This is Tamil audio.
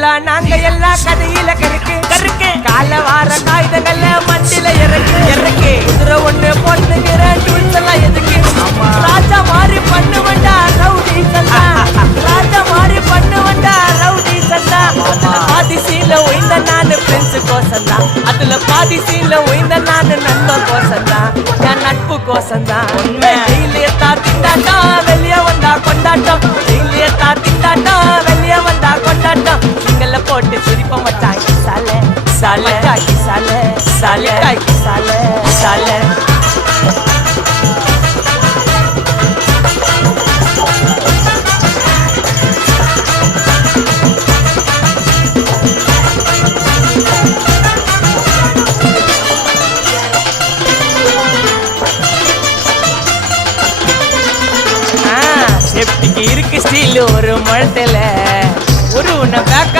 எல்லாம் நாங்க எல்லாம் கதையில கருக்கு கருக்கு கால வார காகிதங்கள்ல மண்டில இறக்கு இறக்கு குதிரை ஒண்ணு பொண்ணுங்கிற டூல்ஸ் எல்லாம் எதுக்கு ராஜா மாதிரி பண்ணுவண்டா ரவுடி சந்தா ராஜா மாதிரி பண்ணுவண்டா ரவுடி சந்தா அதுல பாதி சீல ஒய்ந்த நானு ஃப்ரெண்ட்ஸ் கோசந்தா அதுல பாதி சீல ஒய்ந்த நானு நண்பன் கோசந்தா என் நட்பு கோசந்தா டெய்லியே திண்டாட்டா வெளிய வந்தா கொண்டாட்டம் டெய்லியே திண்டாட்டா வெளிய வந்தா கொண்டாட்டம் நீங்கள போட்டு சிரிப்ப மச்சாக்கி சாலே சாலே காக்கி சாலே சாலே காக்கி சாலே சாலே செப்டிக்கு இருக்கு ஸ்டீல் ஒரு முழத்துல ஒரு உன்னை பேக்கா